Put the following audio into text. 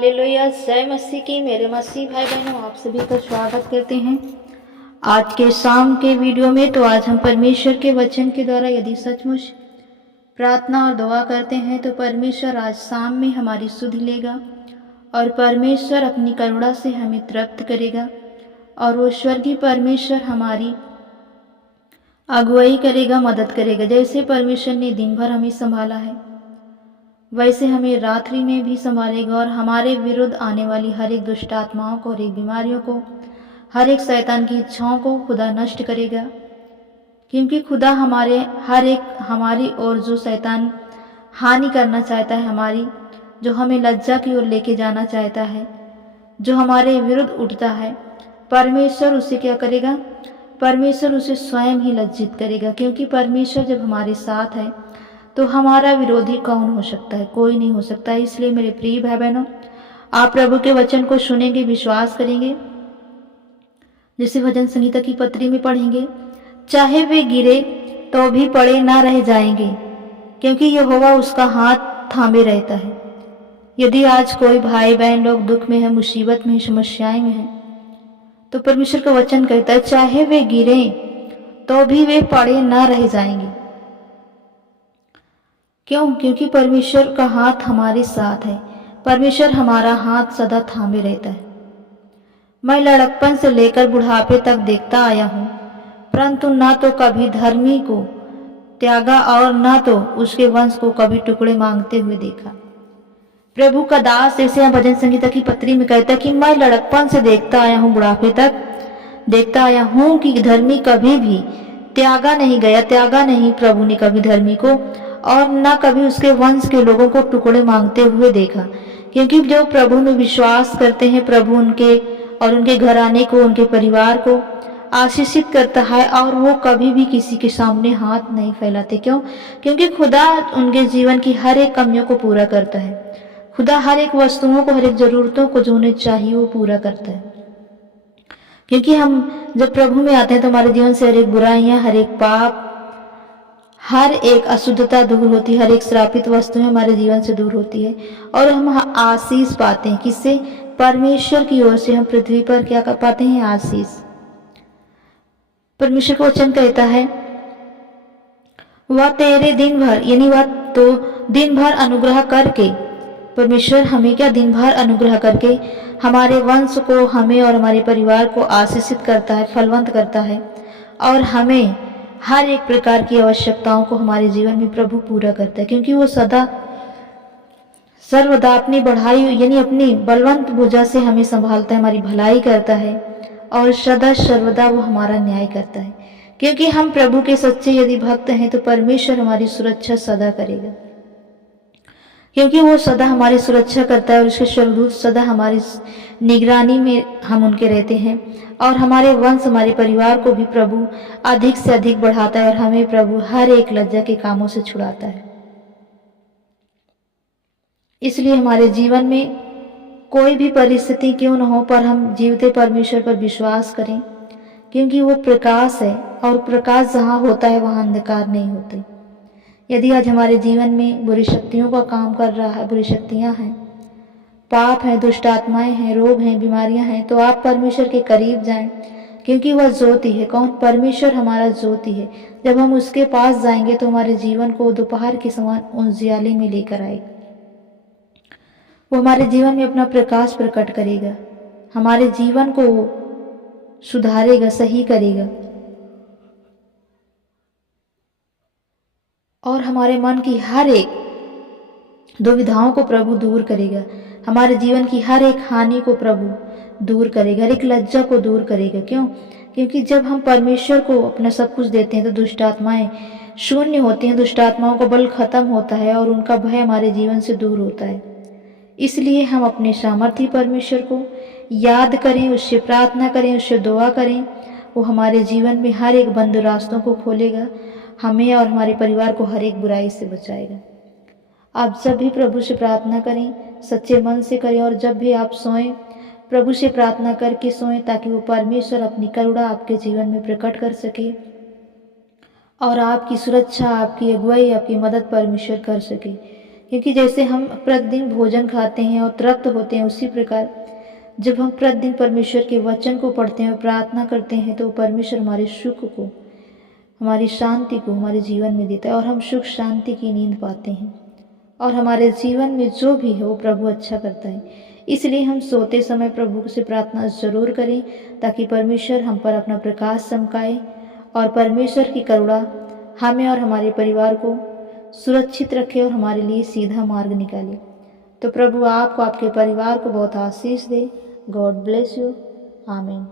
Hallelujah, जय मसीह की। मेरे मसीह भाई बहनों, आप सभी का स्वागत करते हैं आज के शाम के वीडियो में। तो आज हम परमेश्वर के वचन के द्वारा यदि सचमुच प्रार्थना और दुआ करते हैं तो परमेश्वर आज शाम में हमारी सुध लेगा और परमेश्वर अपनी करुणा से हमें तृप्त करेगा और वो स्वर्गीय परमेश्वर हमारी अगुवाई करेगा, मदद करेगा। जैसे परमेश्वर ने दिन भर हमें संभाला है वैसे हमें रात्रि में भी संभालेगा और हमारे विरुद्ध आने वाली हर एक दुष्ट आत्माओं को, हर एक बीमारियों को, हर एक शैतान की इच्छाओं को खुदा नष्ट करेगा। क्योंकि खुदा हमारी ओर जो शैतान हानि करना चाहता है, जो हमें लज्जा की ओर लेके जाना चाहता है, जो हमारे विरुद्ध उठता है, परमेश्वर उसे क्या करेगा? परमेश्वर उसे स्वयं ही लज्जित करेगा। क्योंकि परमेश्वर जब हमारे साथ है तो हमारा विरोधी कौन हो सकता है? कोई नहीं हो सकता। इसलिए मेरे प्रिय भाई बहनों, आप प्रभु के वचन को सुनेंगे, विश्वास करेंगे, जैसे भजन संहिता की पत्री में पढ़ेंगे, चाहे वे गिरे तो भी पड़े ना रह जाएंगे, क्योंकि यहोवा उसका हाथ थामे रहता है। यदि आज कोई भाई बहन लोग दुख में है, मुसीबत में, समस्याएं में है, तो परमेश्वर का वचन कहता है चाहे वे गिरे तो भी वे पड़े ना रह जाएंगे। क्यों? क्योंकि परमेश्वर का हाथ हमारे साथ है। परमेश्वर हमारा हाथ सदा थामे रहता है। मैं लड़कपन से लेकर बुढ़ापे तक देखता आया हूँ, परंतु ना तो कभी धर्मी को त्यागा और ना तो उसके वंश को कभी टुकड़े मांगते हुए देखा। प्रभु का दास ऐसे भजन संहिता की पत्री में कहता है कि मैं लड़कपन से देखता आया हूँ, बुढ़ापे तक देखता आया हूँ कि धर्मी कभी भी त्यागा नहीं प्रभु ने कभी धर्मी को, और न कभी उसके वंश के लोगों को टुकड़े मांगते हुए देखा। क्योंकि जो प्रभु में विश्वास करते हैं, प्रभु उनके और उनके घराने को, उनके परिवार को आशीषित करता है और वो कभी भी किसी के सामने हाथ नहीं फैलाते। क्यों? क्योंकि खुदा उनके जीवन की हर एक कमियों को पूरा करता है। खुदा हर एक वस्तुओं को, हर एक जरूरतों को जो उन्हें चाहिए वो पूरा करता है। क्योंकि हम जब प्रभु में आते हैं तो हमारे जीवन से हर एक बुराइयां, हर एक पाप, हर एक अशुद्धता दूर होती है, हर एक श्रापित वस्तुएं हमारे जीवन से दूर होती है और हम आशीष पाते हैं। किससे? परमेश्वर की ओर से हम पृथ्वी पर क्या कर पाते हैं? आशीष। परमेश्वर का वचन कहता है वह तेरे दिन भर, यानी वह तो दिन भर अनुग्रह करके, परमेश्वर हमें क्या दिन भर अनुग्रह करके हमारे वंश को, हमें और हमारे परिवार को आशीषित करता है, फलवंत करता है और हमें हर एक प्रकार की आवश्यकताओं को हमारे जीवन में प्रभु पूरा करता है। क्योंकि वो सदा सर्वदा अपनी बढ़ाई, यानी अपनी बलवंत भुजा से हमें संभालता है, हमारी भलाई करता है और सदा सर्वदा वो हमारा न्याय करता है। क्योंकि हम प्रभु के सच्चे यदि भक्त हैं तो परमेश्वर हमारी सुरक्षा सदा करेगा। क्योंकि वो सदा हमारी सुरक्षा करता है और उसके स्वर्गदूत सदा हमारी निगरानी में हम उनके रहते हैं और हमारे वंश, हमारे परिवार को भी प्रभु अधिक से अधिक बढ़ाता है और हमें प्रभु हर एक लज्जा के कामों से छुड़ाता है। इसलिए हमारे जीवन में कोई भी परिस्थिति क्यों न हो, पर हम जीवते परमेश्वर पर विश्वास करें, क्योंकि वो प्रकाश है और प्रकाश जहाँ होता है वहाँ अंधकार नहीं होते। यदि आज हमारे जीवन में बुरी शक्तियों का काम कर रहा है, बुरी शक्तियाँ हैं, पाप हैं, दुष्ट आत्माएं हैं, रोग हैं, बीमारियां हैं, तो आप परमेश्वर के करीब जाएं, क्योंकि वह ज्योति है। कौन? परमेश्वर हमारा ज्योति है। जब हम उसके पास जाएंगे तो हमारे जीवन को दोपहर के समान उजियाले में लेकर आएगा। वो हमारे जीवन में अपना प्रकाश प्रकट करेगा, हमारे जीवन को सुधारेगा, सही करेगा और हमारे मन की हर एक दुविधाओं को प्रभु दूर करेगा, हमारे जीवन की हर एक हानि को प्रभु दूर करेगा, हर एक लज्जा को दूर करेगा। क्यों? क्योंकि जब हम परमेश्वर को अपना सब कुछ देते हैं तो दुष्ट आत्माएं शून्य होती हैं, दुष्ट आत्माओं का बल खत्म होता है और उनका भय हमारे जीवन से दूर होता है। इसलिए हम अपने सामर्थी परमेश्वर को याद करें, उससे प्रार्थना करें, उससे दुआ करें। वो हमारे जीवन में हर एक बंद रास्तों को खोलेगा, हमें और हमारे परिवार को हर एक बुराई से बचाएगा। आप जब भी प्रभु से प्रार्थना करें, सच्चे मन से करें और जब भी आप सोएं प्रभु से प्रार्थना करके सोएं, ताकि वो परमेश्वर अपनी करुणा आपके जीवन में प्रकट कर सके और आपकी सुरक्षा, आपकी अगुवाई, आपकी मदद परमेश्वर कर सके। क्योंकि जैसे हम प्रतिदिन भोजन खाते हैं और तृप्त होते हैं, उसी प्रकार जब हम प्रतिदिन परमेश्वर के वचन को पढ़ते हैं और प्रार्थना करते हैं तो परमेश्वर हमारे सुख को, हमारी शांति को हमारे जीवन में देता है और हम सुख शांति की नींद पाते हैं और हमारे जीवन में जो भी है वो प्रभु अच्छा करता है। इसलिए हम सोते समय प्रभु से प्रार्थना जरूर करें ताकि परमेश्वर हम पर अपना प्रकाश चमकाए और परमेश्वर की करुणा हमें और हमारे परिवार को सुरक्षित रखे और हमारे लिए सीधा मार्ग निकाले। तो प्रभु आपको, आपके परिवार को बहुत आशीष दे। God bless you. आमीन।